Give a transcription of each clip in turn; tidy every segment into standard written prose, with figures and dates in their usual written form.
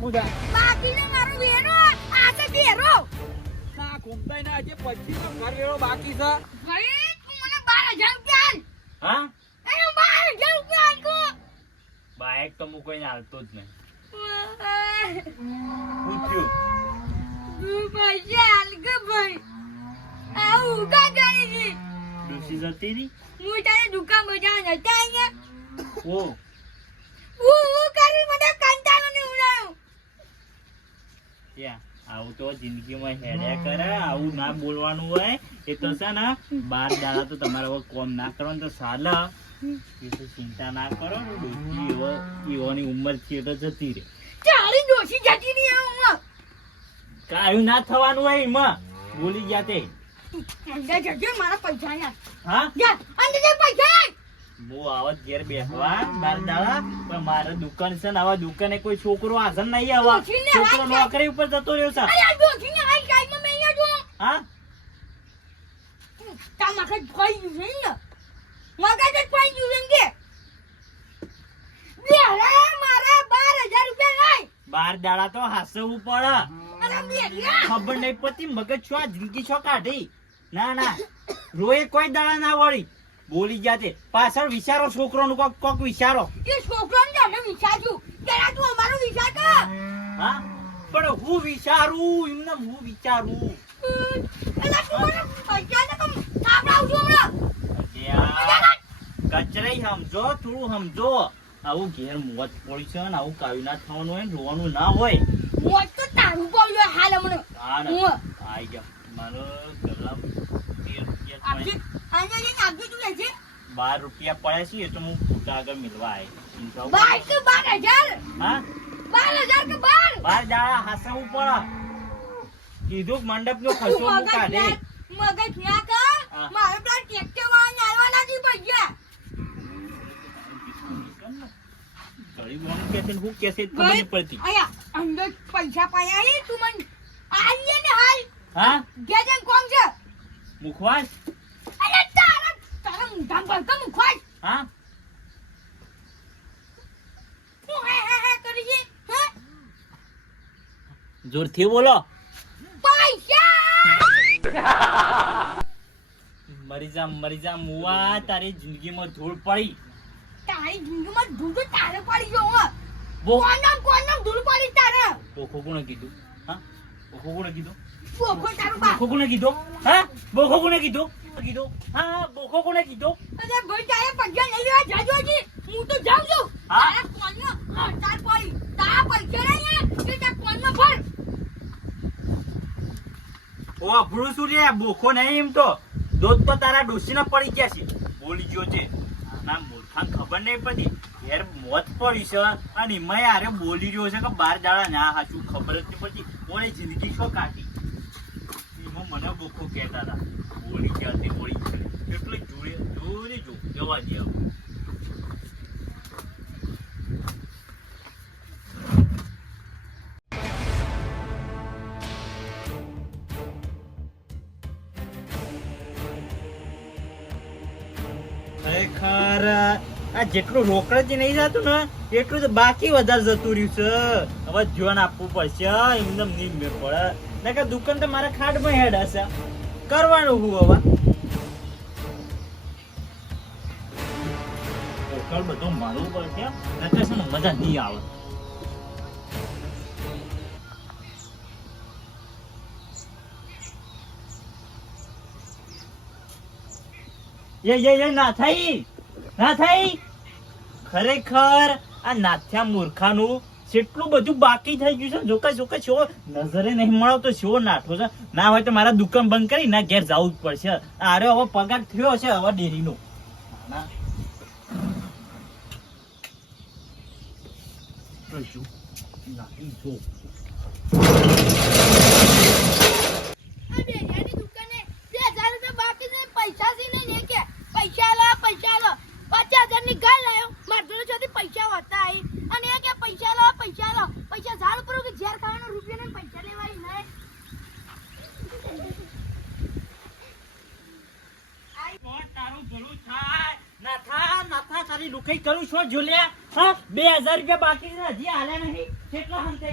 મુદા બાકીને મારો વેરો આ તો વેરો ના ઘૂમતાય ના આજે પછી નો ઘર વેરો બાકી છે. ભાઈ તું મને 12,000 રૂપિયા હા આલ એ 12,000 રૂપિયા આલ કો બાઈક તો હું કોઈ હાલતો જ નહીં. શું થયું? તું પૈસા આલ કે ભાઈ આવું કા કરી દી ડોસી જતી રહી. હું તારે દુકાન બજાર નતા અહીંયા ઓ હું કરી મને કંટાળો ને ઉડાયો ત્યાં આવું તો જિંદગીમાં હેડ્યા કરે. આવું ના બોલવાનું હોય. એ તો છે ને 12 દાડા તો તમારે હવે કોમ ના કરવાનું તો ચાલે. એ તો ચિંતા ના કરો. ડોસી એવાની ઉંમર છે તો જતી રહે. ચાલી દોશી જતી ની હું કાયું ના થવાનું હોય એમાં. બોલી ગયા તે. અંદર જજો મારા પૈસા ના હા જા અંદર જે પૈસા હું આવત ઘેર બેસવા 12 દાડા પણ મારે દુકાન છે ને આવા દુકાને કોઈ છોકરો હાજર નહીં આવા. ડોશીને છોકરો હાથ નોકરી ઉપર જતો રહ્યો છે. અરે આ દોશી ને હાઈ કાઈ માં મેં જો હા તા માખે કોઈ યુ ને મગજ જ કોઈ યુ એમ કે બે મારા 12,000 રૂપિયા નહીં 12 દાડા તો હાસવું પડે. અરે બે ખબર નહીં પડતી મગજ છો આ જિંદગી છો કાઢી. ના ના રોય કોઈ દાડા ના વળી. બોલી જાતે પાછળ વિચારો છોકરોનું કોક કોક વિચારો. એ છોકરાને તો અમે વિચાર્યું કે આ તું અમારો વિચાર કર હા પણ હું વિચારું એમને હું વિચારું. એલા તું મને પૈસા ને કમ સાંભળાવજો હમણાં કચરાઈ સમજો થોડું સમજો. આવું ઘેર મોત પડી છે ને આવું કાયું ના થવાનું હોય ને રોવાનું ના હોય. મોજ તો તારું પડ્યો હાલ હમણાં હા ને હું આઈ ગયા મારો ગલામ 13 રૂપિયા આપજે અહીંયા જઈને આપજે તું લેજે 12 રૂપિયા પડ્યા છે એ તો હું ફૂટા આગળ મિલવા આવ્યો. બાર કે 12,000 હા 12,000 કે 12 12 દાડા હાસવું પડે. કીધું મંડપ નો ખર્ચો હું કાઢે. મગજ ના કર હા. મારે પેલા ટ્રેક્ટર વાળા નાલવાના નથી પૈસા ગરીબોનું કે છે ને હું કે છે ખબર નહીં પડતી. અહીંયા અંદર પૈસા પાયા હે તું મને આલીએ ને હાલ હા ગેજન કોમ છે મુખવાસ અરે તારા મુઢામ પર તો મુખવાસ હા હું હે કરી છે હે જોરથી બોલો. પૈસા મરી જા મુવા તારી જિંદગીમાં ધૂળ પડી. તારી જિંદગીમાં ધૂળ તારે પડી ગયો હો બો કોણ ધૂળ પડી તારે બોખો કોણે કીધું? હા બોખો કોણે કીધું? બોખો તારું બાપ બોખો કોણે કીધું? હા બોખો કોણે કીધું? હા બોખો કોણે કીધું? અરે ભાઈ તારે પૈસા નહીં લેવા જાજોજી હું તો જાઉં છું હા? તારા કોણનો હડતાલ પડી તારા પૈસા નહીં ને તે કોણનો ભર ઓ અભરું શું રે બોખો નહીં એમ તો દોત તો તારા ડોશીને પડી ગયા છે. બોલી ગયો છે આના મૂર્ખાને ખબર નહીં પડતી ઘેર મોત પડી છે અને એમાં યાર બોલી રહ્યો છે કે 12 દાડા ના હાચું ખબર જ નહીં પડતી. કોને જિંદગી શું કાઢી એમાં મને બોખો કહેતા હતા. બોલી ગયા તે બોલી ગયા એટલે જોઈ જવા દે. ખરેખર આ જેટલું રોકડ નહીં જતું ને એટલું તો બાકી વધારે જતું રહ્યું છે. હવે ધ્યાન આપવું પડશે એમને નહીં મેળ પડે ને કે દુકાન તો મારા ખાડમાં હેડ હશે કરવાનું હું હવે રોકડ બધું મારવું પડશે ને કે છે ને મજા નહીં આવે. ના થઈ ખરેખર આ નાથ્યા મૂર્ખાનું કેટલું બધું બાકી થઈ ગયું છે. જોકા છો નજરે નહીં મળતો છો નાઠો છે. ના હોય તો મારા દુકાન બંધ કરી ના ઘેર જવું જ પડશે. અરે હવે પગાર થયો છે હવે ડેરીનો. આ બેરિયાની દુકાને 2,000 રૂપિયા બાકી છે પૈસા સી નહીં કે પૈસા લો 50,000 ની ગાલ લાયો મારતો જોતી પૈસા હોતા આઈ અને એ કે પૈસા લો પૈસા ઝાડ પર કે ઝેર ખાવાનો રૂપિયા ને પૈસા લેવાય નહીં તારું ભલું થાય ના થા તારી લુખાઈ કરું છો જોલ્યા હા 2000 રૂપિયા બાકી છે હજી હાલ્યા નહીં કેટલા હંતે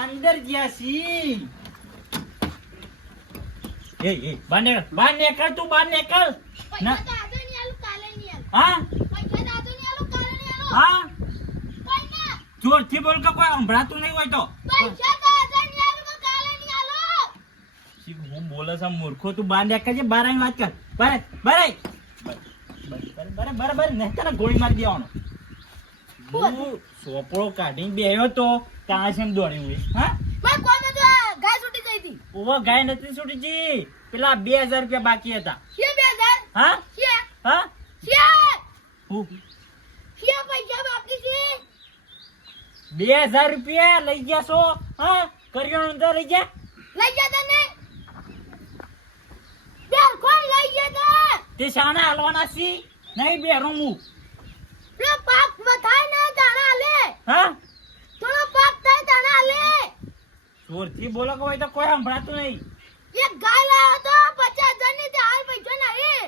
અંદર ગયા છી એ બહાર નીકળ તું બહાર નીકળ ના પૈસા તો આજે નહીં આલું, કાલે નહીં આલું. હા પૈસા તો આજે નહીં આલું, કાલે નહીં આલું. હા પૈસા જોરથી બોલ કે કોઈ સંભળાતું નહીં હોય તો પૈસા તો આજે નહીં આલું, તો કાલે નહીં આલું. શીખ હું બોલે છે મૂર્ખો તું બહાર નીકળ છે બહાર આવીને વાત કર બરાબર નહીં તને ગોળી મારી દેવાનો હું સોપડો કાઢીને બેહ્યો તો ત્યાં છે એમ દોડ્યું હોય હા મેં કોને તો આ ગાય છૂટી ગઈ હતી. ઓવો ગાય નથી છૂટી જી પેલા 2000 રૂપિયા બાકી હતા શિયા 2000? હા શિયા? હા શિયા? હું શિયા પૈસા બાકી છે? 2000 રૂપિયા લઈ ગયા છો હા કરિયાણું અંદર લઈ ગયા લઈ ગયા તને? બેર કોણ લઈ ગયા તા? તે શાના હાલવાના છી નહીં બેરું હું પેલો પાક વધાય ને તાણા આલે. હા થોડો પાક થાય તાણા આલે. જોરથી બોલો કે હોય તો કોઈ સંભળાતું નહીં એક ગાય લાવ્યો તો 50,000 ની, તે હાલ પૈસા નહીં.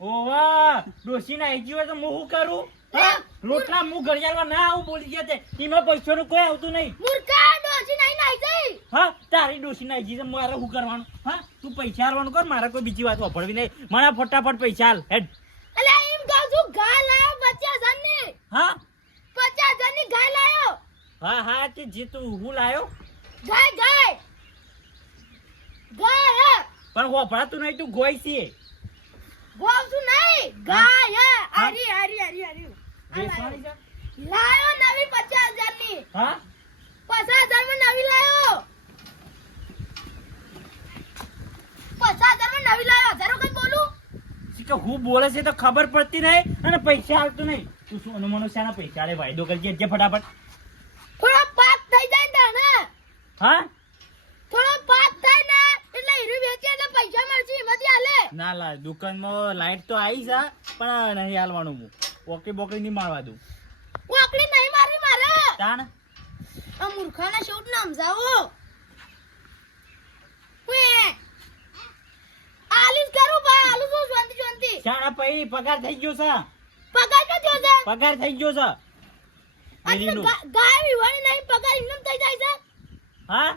ઓવા ડોસી ના આવી હોય તો હું શું કરું હા રોટલા હું ઘડિયાળમાં ના આવું બોલી ગયા તે એમાં પૈસાનું કોઈ આવતું નહીં મૂર્ખા ડોસી નહીં નાઈ જઈ. હા તારી ડોસી ના આવી મારે શું કરવાનું હા તું પૈસા આલવાનું કર મારે કોઈ બીજી વાત વાપરવી નહીં મને ફટાફટ પૈસા હાલ હેડ અલે એમ કહું છું, ગાય લાવ્યો 50,000 ની. હા 50,000 ની ગાય લાવ્યો. હા હા તે જે તું હું લાયો ગાય ગાય ગાય હે. પણ વાપરાતું નહીં તું ગોઈ છીએ બોલતું નહીં, ગાય હે. હારી હારી હારી હારી આ વેચવાની છે? લાયો નવી 50,000 ની. હા 50,000 માં નવી લાયો. 50,000 માં નવી લાયો. હજારો કઈ બોલું? કે હું બોલે છે તો ખબર પડતી નહીં અને પૈસા આવતું નહીં તું સોનું મનુષ્યના પૈસા લે વાયદો કરજે જે ફટાફટ થોડો પાક થઈ જાય ને તાણે. હા થોડો પાક થાય ને એટલે હીરું વેચે એટલે પૈસા મળશે, એમાંથી આલે. ના લા દુકાનમાં લાઈટ તો આવી છે પણ નહીં હાલવાનું હું ઓકે બોકડી નહીં મારવા દઉં ઓકળી નહીં મારવી મારે. તાણ આ મૂર્ખાના શોટ ને સમજાવો. ઉએ. આલીસ કરું ભાઈ, આલુ છું શાંતિ શાંતિ. શાણા પૈ પગાર થઈ ગયો છે પગાર તો થયો છે. પગાર થઈ ગયો છે અને વેરીનું. ગાય વિવાણી નહીં, પગાર એમને થઈ જાય છે. હા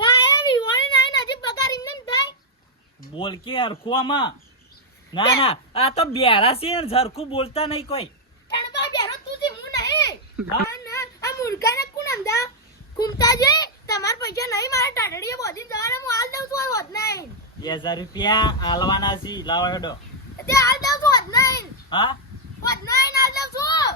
ગાય વિવાણી નહીં ને હજી પગાર એમને થાય. બોલ કે હરખુઆમાં ના ના આ તો બેરા છે ને ઝરખું બોલતા નહીં કોઈ તણબા બેરો તું જે હું નહીં. હા? ના, આ મૂર્ખાને કોણ સમજા? કુમતાજી, તમાર પૈસા નહીં, મારા ટાટડીએ બોધી જવાને હું હાલ દઉં છું, હોત નહીં. 2000 રૂપિયા આલવાના છે લાવો હેડો તે હાલ દઉં છું, હોત નહીં. હા હોત નહીં, હાલ દઉં છું.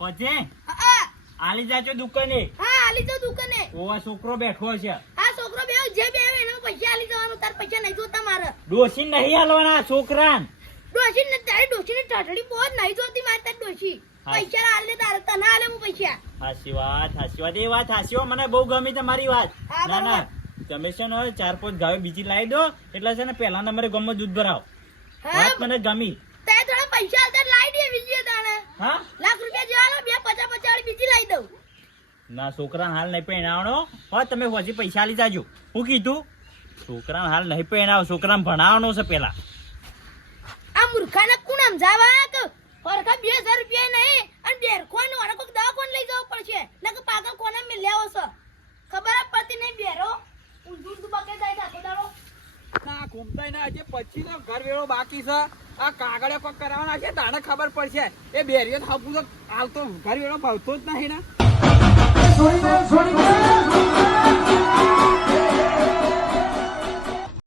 પછી હા, આલી જાજો દુકાને હા, હાલી જાઉં દુકાને. ઓવા છોકરો બેઠો છે આ છોકરો બેહો, જે બેહો એને પૈસા હાલી જવાનું. તાર પૈસા નહીં જોતા મારે. ડોસી નહીં હાલવાના છોકરાન ડોશી તારી ડોશીની ટાટડી બહુ જ નહીં જોતી મારે તારી ડોશી. હા. પૈસા હાલે તારે, તને હાલે હું પૈસા. હાચી વાત એ વાત હાચી હો મને બહુ ગમી તમારી વાત હા, ના ના તમે છે ને 4-5 ગાયો બીજી લાવી દો એટલે છે ને પહેલા નંબરે ગમમાં દૂધ ભરાવ હા, વાત મને ગમી તે થોડા પૈસા હાલતા લાઈ દે બીજી તાણે. હા લાખ રૂપિયા જેવા લો, 250 વાળી બીજી લાઈ દઉં. ના છોકરાને હાલ નહીં પહેણાવવાનો હો તમે હજી પૈસા આલી જાજો હું કીધું છોકરાને હાલ નહીં પહેણાવો છોકરાને ભણાવવાનો છે પેલા આ મૂર્ખાને કોણ સમજાવા કે ફરકા 2,000 રૂપિયા નહીં અને બેરખોન વાળા કોક દવાખાને લઈ જવું પડશે નકર પાગલ કોને મે લેવો છે ખબર જ પડતી નહીં. બેરો ઊંધું ઊંધું બકે જાય આખો દાડો. ના ઘૂમતાય ના આજે પછી તો ઘર વેળો બાકી છે આ કાગળે કોક કરાવવાના છે તાને ખબર પડશે એ બેરિયન હાપું તો હાલ તો ઘર વેળો ભાવતો જ નહીં ને.